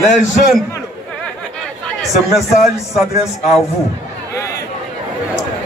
Les jeunes, ce message s'adresse à vous.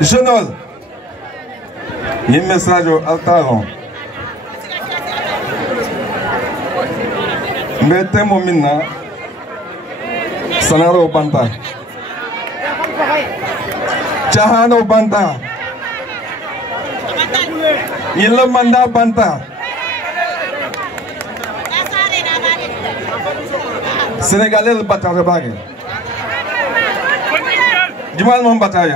Jeunol, il y a un message au Altaron. Mettez mon mina, Sanaro Banta. Chahano Banta. Il le mandat Banta. Sénégalais le bataille de bague. Dis-moi mon bataille.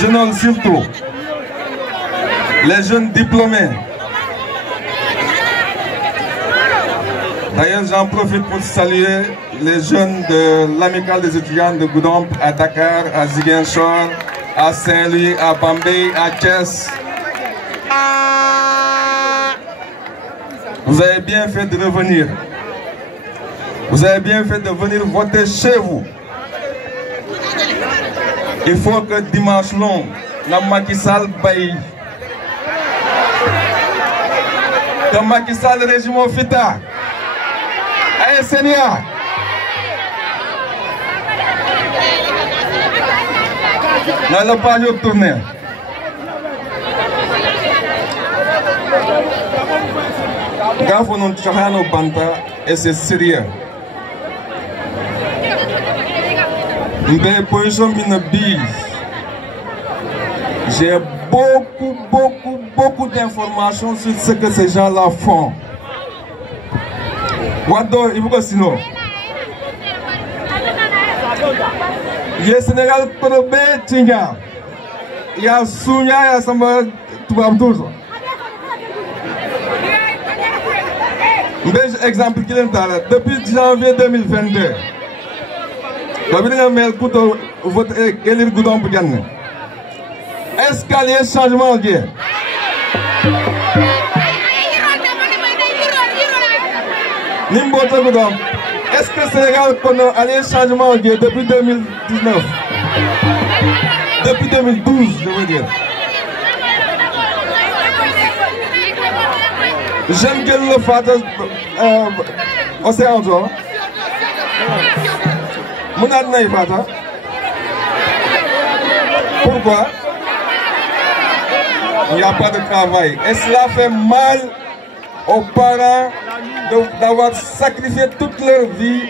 Jeunes surtout. Les jeunes diplômés. D'ailleurs, j'en profite pour saluer les jeunes de l'amicale des étudiants de Goudomp à Dakar, à Ziguinchor, à Saint-Louis, à Bambey, à Thiès. Vous avez bien fait de revenir. Vous avez bien fait de venir voter chez vous. Il faut que dimanche long, la Macky Sall baille. Que Macky Sall le régime au FITA. Allez, Seigneur. Dans le page de tournée. Gafo non chahano banta et c'est sérieux. M'be position mine bise. J'ai beaucoup d'informations sur ce que ces gens-là font. Wado, il faut sinon. Il y a Sénégal pour le Tinga. Il y a Sounia, il y a Samba Toubabdouzo. Exemple qui est depuis janvier 2022. Est-ce qu'il y a un changement? Est-ce que le Sénégal a un changement depuis 2019? Depuis 2012, je veux dire. J'aime que le fait océan d'eau. Pourquoi? Il n'y a pas de travail. Et cela fait mal aux parents d'avoir sacrifié toute leur vie,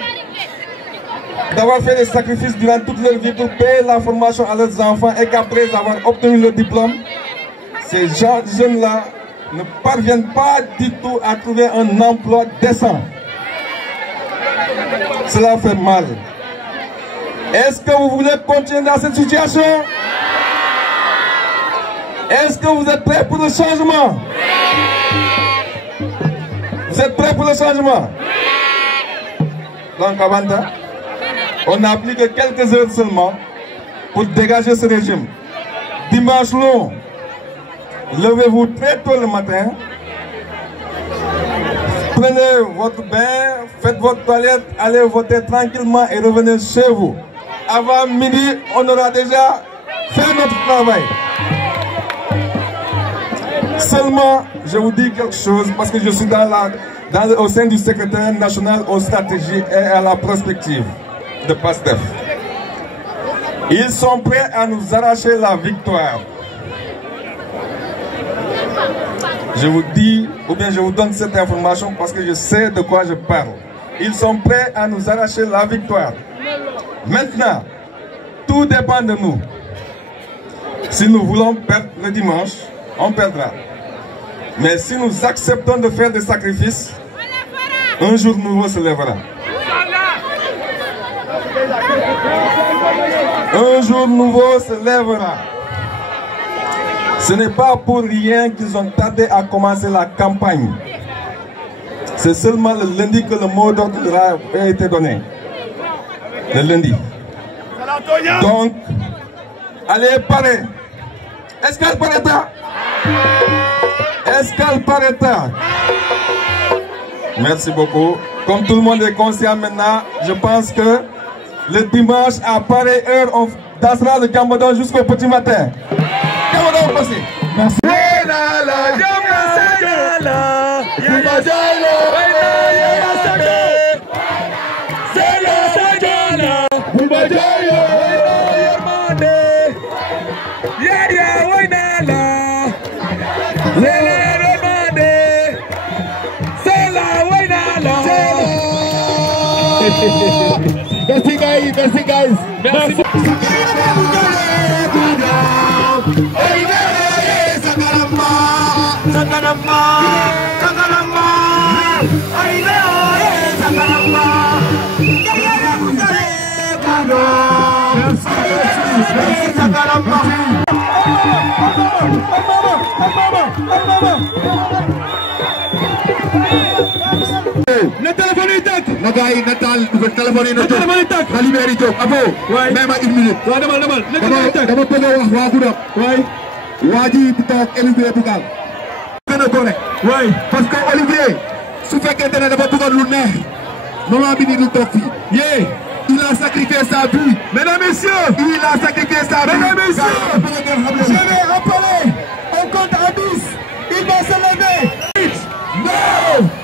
d'avoir fait des sacrifices durant toute leur vie pour payer la formation à leurs enfants et qu'après avoir obtenu le diplôme, ces jeunes-là ne parviennent pas du tout à trouver un emploi décent. Cela fait mal. Est-ce que vous voulez continuer dans cette situation? Est-ce que vous êtes prêts pour le changement? Vous êtes prêts pour le changement? Donc, Avanta, on n'a plus que quelques heures seulement pour dégager ce régime. Dimanche long, levez-vous très tôt le matin, prenez votre bain, faites votre toilette, allez voter tranquillement et revenez chez vous. Avant midi, on aura déjà fait notre travail. Seulement, je vous dis quelque chose parce que je suis au sein du secrétaire national aux stratégies et à la prospective de PASTEF. Ils sont prêts à nous arracher la victoire. Je vous dis, ou bien je vous donne cette information parce que je sais de quoi je parle. Ils sont prêts à nous arracher la victoire. Maintenant, tout dépend de nous. Si nous voulons perdre le dimanche, on perdra. Mais si nous acceptons de faire des sacrifices, un jour nouveau se lèvera. Un jour nouveau se lèvera. Ce n'est pas pour rien qu'ils ont tardé à commencer la campagne. C'est seulement le lundi que le mot d'ordre a été donné. Le lundi. Donc, allez parer. Est-ce qu'elle paraît tard? Est-ce qu'elle paraît tard? Merci beaucoup. Comme tout le monde est conscient maintenant, je pense que le dimanche à pareille heure, on dansera le Gambadon jusqu'au petit matin. Gambadon passé. Merci. Merci guys, merci guys. Merci. Le téléphone est tac. Le gars il Natal, le téléphone est tac. La libéré tout. Abo. Même à 1 minute. Demal. Le téléphone est tac. Dama bëgg wax waa Goudomp. Waa ji bu toog Olivier Bougal. Gën a gore. Parce que Olivier su fekkente ne dafa bëggoon lu neex. Moment bi nii du toog fii. Il a sacrifié sa vie. Mesdames et messieurs, il a sacrifié sa vie. Mesdames et messieurs, je vais rappeler. On compte à 10. Il va se lever. 8, 9.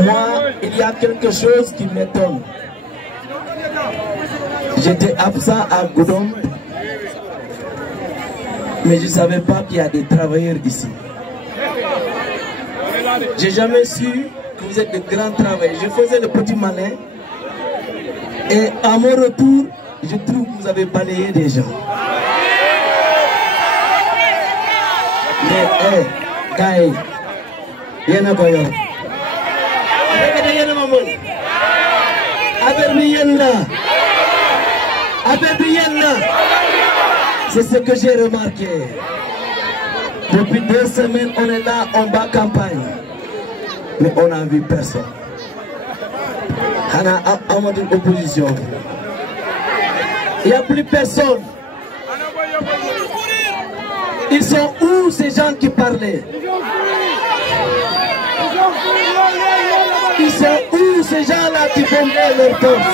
Moi, il y a quelque chose qui m'étonne. J'étais absent à Goudomp, mais je ne savais pas qu'il y a des travailleurs ici. J'ai jamais su que vous êtes de grands travailleurs. Je faisais le petit malin et à mon retour, je trouve que vous avez balayé des gens. Mais, Gaï, Yana Koyo. C'est ce que j'ai remarqué. Depuis 2 semaines, on est là, on bat campagne. Mais on n'a vu personne. On a une opposition. Il n'y a plus personne. Ils sont où ces gens qui parlaient? Ils sont où ces gens-là qui bombaient leur torse?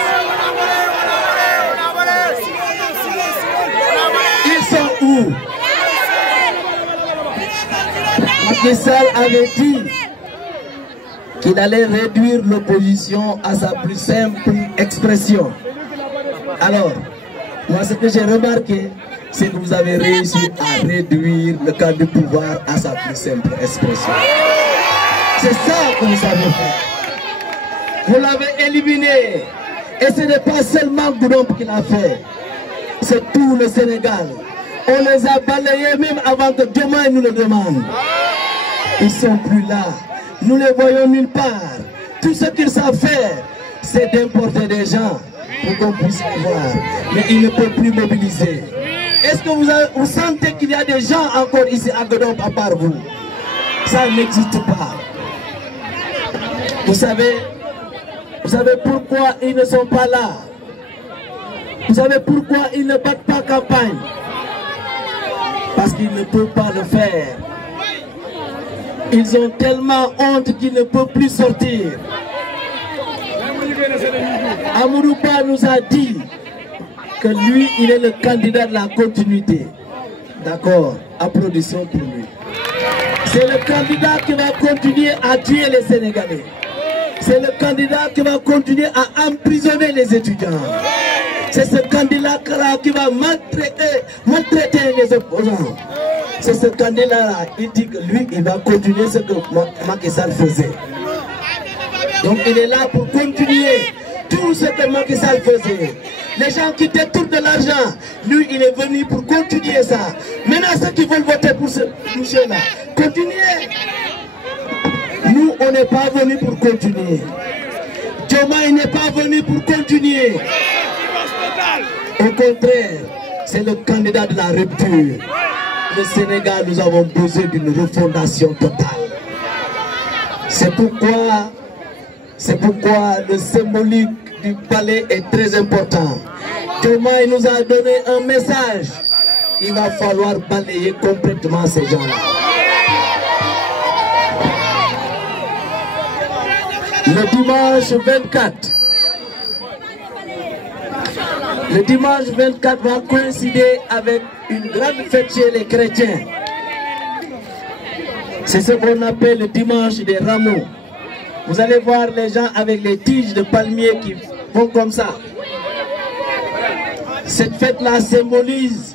Ils sont où? Macky Sall avait dit qu'il allait réduire l'opposition à sa plus simple expression. Alors, moi ce que j'ai remarqué, c'est que vous avez réussi à réduire le camp du pouvoir à sa plus simple expression. C'est ça que vous savez faire. Vous l'avez éliminé. Et ce n'est pas seulement Goudomp qui l'a fait. C'est tout le Sénégal. On les a balayés même avant que demain nous le demande. Ils ne sont plus là. Nous ne les voyons nulle part. Tout ce qu'ils savent faire, c'est d'importer des gens pour qu'on puisse les voir. Mais ils ne peuvent plus mobiliser. Est-ce que vous sentez qu'il y a des gens encore ici à Goudomp à part vous? Ça n'existe pas. Vous savez pourquoi ils ne sont pas là? Vous savez pourquoi ils ne battent pas campagne? Parce qu'ils ne peuvent pas le faire. Ils ont tellement honte qu'ils ne peuvent plus sortir. Amadou Ba nous a dit que lui, il est le candidat de la continuité. D'accord, applaudissons pour lui. C'est le candidat qui va continuer à tuer les Sénégalais. C'est le candidat qui va continuer à emprisonner les étudiants. C'est ce candidat-là qui va maltraiter les opposants. C'est ce candidat-là, il dit que lui, il va continuer ce que Macky Sall faisait. Donc il est là pour continuer tout ce que Macky Sall faisait. Les gens qui détournent de l'argent, lui, il est venu pour continuer ça. Maintenant, ceux qui veulent voter pour ce monsieur-là, continuez. Nous, on n'est pas venus pour continuer. Dieu Diomaye n'est pas venu pour continuer. Au contraire, c'est le candidat de la rupture. Le Sénégal, nous avons besoin d'une refondation totale. C'est pourquoi le symbolique du palais est très important. Diomaye nous a donné un message. Il va falloir balayer complètement ces gens-là. Le dimanche 24 va coïncider avec une grande fête chez les chrétiens. C'est ce qu'on appelle le dimanche des rameaux. Vous allez voir les gens avec les tiges de palmier qui vont comme ça. Cette fête-là symbolise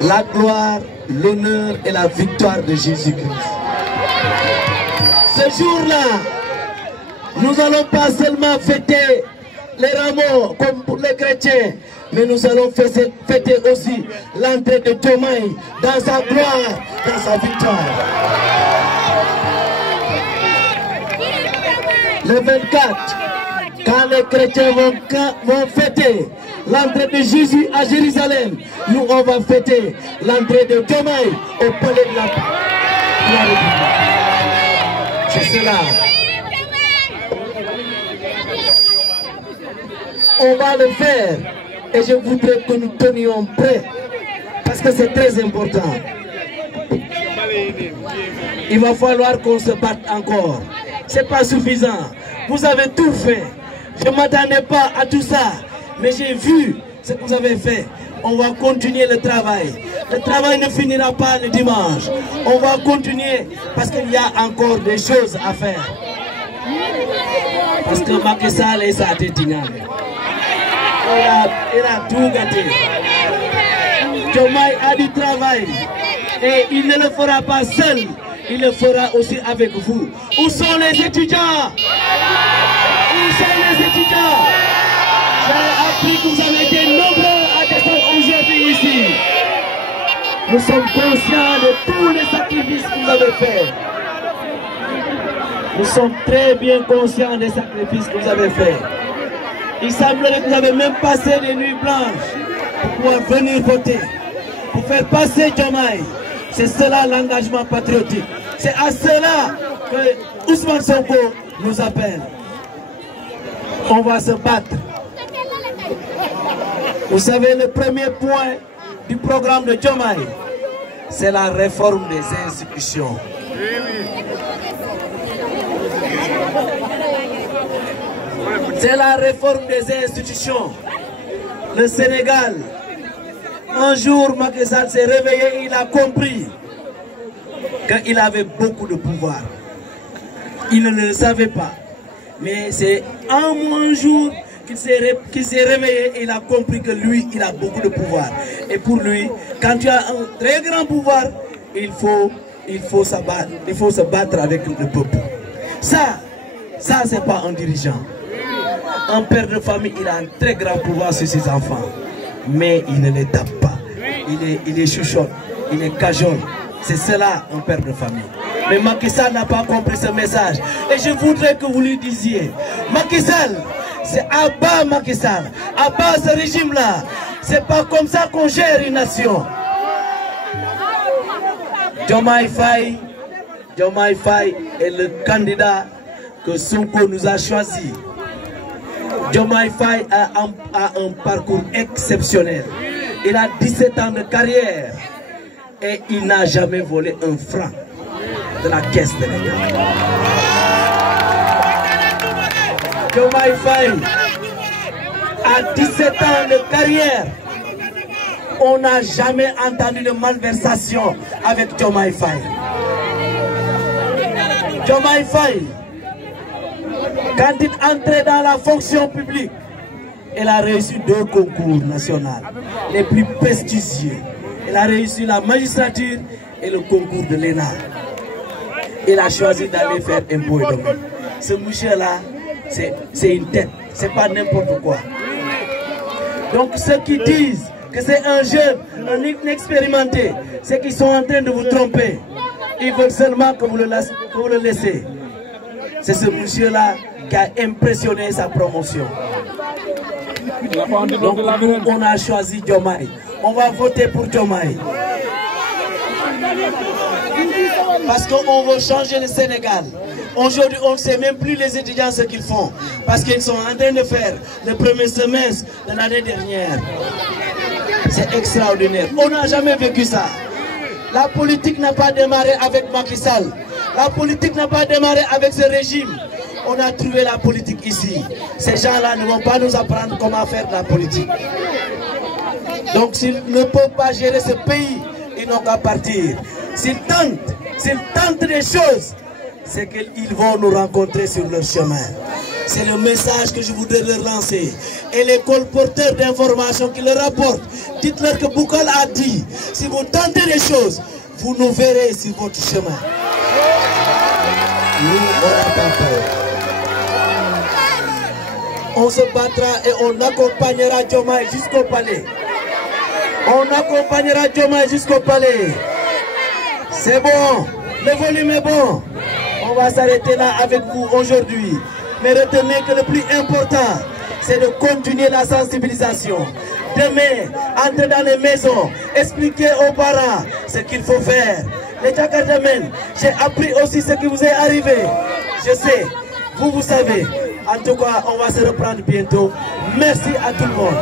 la gloire, l'honneur et la victoire de Jésus-Christ. Ce jour-là, nous n'allons pas seulement fêter les rameaux comme pour les chrétiens, mais nous allons fêter aussi l'entrée de Diomaye dans sa gloire, dans sa victoire. Le 24, quand les chrétiens vont fêter l'entrée de Jésus à Jérusalem, nous on va fêter l'entrée de Diomaye au palais de la République. C'est cela. On va le faire et je voudrais que nous tenions prêts parce que c'est très important. Il va falloir qu'on se batte encore. C'est pas suffisant. Vous avez tout fait. Je ne m'attendais pas à tout ça. Mais j'ai vu ce que vous avez fait. On va continuer le travail. Le travail ne finira pas le dimanche. On va continuer parce qu'il y a encore des choses à faire. Parce que Macky Sall est sa tête. Il a tout gâté. Diomaye a du travail. Et il ne le fera pas seul. Il le fera aussi avec vous. Où sont les étudiants? Où sont les étudiants? J'ai appris que vous avez été nombreux à descendre aujourd'hui ici. Nous sommes conscients de tous les sacrifices que vous avez faits. Nous sommes très bien conscients des sacrifices que vous avez faits. Il semblerait que vous avez même passé des nuits blanches pour pouvoir venir voter, pour faire passer Diomaye. C'est cela l'engagement patriotique. C'est à cela que Ousmane Sonko nous appelle. On va se battre. Vous savez, le premier point du programme de Diomaye, c'est la réforme des institutions. C'est la réforme des institutions. Le Sénégal, un jour, Macky Sall s'est réveillé et il a compris qu'il avait beaucoup de pouvoir. Il ne le savait pas. Mais c'est un jour qu'il s'est réveillé et il a compris que lui, il a beaucoup de pouvoir. Et pour lui, quand tu as un très grand pouvoir, il faut se battre avec le peuple. Ça c'est pas un dirigeant. Un père de famille, il a un très grand pouvoir sur ses enfants. Mais il ne les tape pas. Il est chuchote, il est cajole. C'est cela un père de famille. Mais Macky Sall n'a pas compris ce message. Et je voudrais que vous lui disiez, Macky Sall, c'est à bas Macky Sall, à bas ce régime-là. C'est pas comme ça qu'on gère une nation. Diomaye Faye est le candidat que Sonko nous a choisi. Diomaye Faye a un parcours exceptionnel. Il a 17 ans de carrière et il n'a jamais volé un franc de la caisse de l'État. Diomaye Faye a 17 ans de carrière. On n'a jamais entendu de malversation avec Diomaye Faye. Diomaye Faye, quand il entrait dans la fonction publique, il a réussi 2 concours nationaux, les plus prestigieux. Il a réussi la magistrature et le concours de l'ENA. Il a choisi d'aller faire impôt et domaine. Ce monsieur-là, c'est une tête, c'est pas n'importe quoi. Donc ceux qui disent que c'est un jeune, un inexpérimenté, c'est qu'ils sont en train de vous tromper. Ils veulent seulement que vous le laissez. C'est ce monsieur-là qui a impressionné sa promotion. Donc on a choisi Diomaye. On va voter pour Diomaye. Parce qu'on veut changer le Sénégal. Aujourd'hui, on ne sait même plus les étudiants ce qu'ils font. Parce qu'ils sont en train de faire le premier semestre de l'année dernière. C'est extraordinaire. On n'a jamais vécu ça. La politique n'a pas démarré avec Macky Sall. La politique n'a pas démarré avec ce régime. On a trouvé la politique ici. Ces gens-là ne vont pas nous apprendre comment faire de la politique. Donc s'ils ne peuvent pas gérer ce pays, ils n'ont qu'à partir. S'ils tentent des choses, c'est qu'ils vont nous rencontrer sur leur chemin. C'est le message que je voudrais leur lancer. Et les colporteurs d'informations qui le rapportent, dites-leur que Boukal a dit, si vous tentez des choses, vous nous verrez sur votre chemin. Nous, on n'a pas peur. On se battra et on accompagnera Diomaye jusqu'au palais. On accompagnera Diomaye jusqu'au palais. C'est bon, le volume est bon. On va s'arrêter là avec vous aujourd'hui. Mais retenez que le plus important, c'est de continuer la sensibilisation. Demain, entrez dans les maisons, expliquez aux parents ce qu'il faut faire. Les Djakartamen, j'ai appris aussi ce qui vous est arrivé. Je sais, vous savez. En tout cas, on va se reprendre bientôt. Merci à tout le monde.